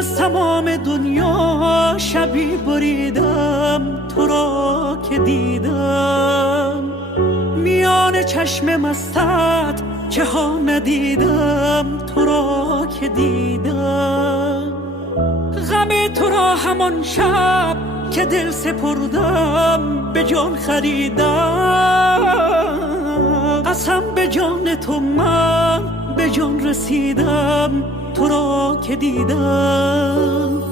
از تمام دنیا شبی بریدم تو را که دیدم، میان چشم مستت که ها ندیدم تو را که دیدم. غم تو را همان شب که دل سپردم به جان خریدم، قسم به جان تو من به جان رسیدم تو را که دیدم.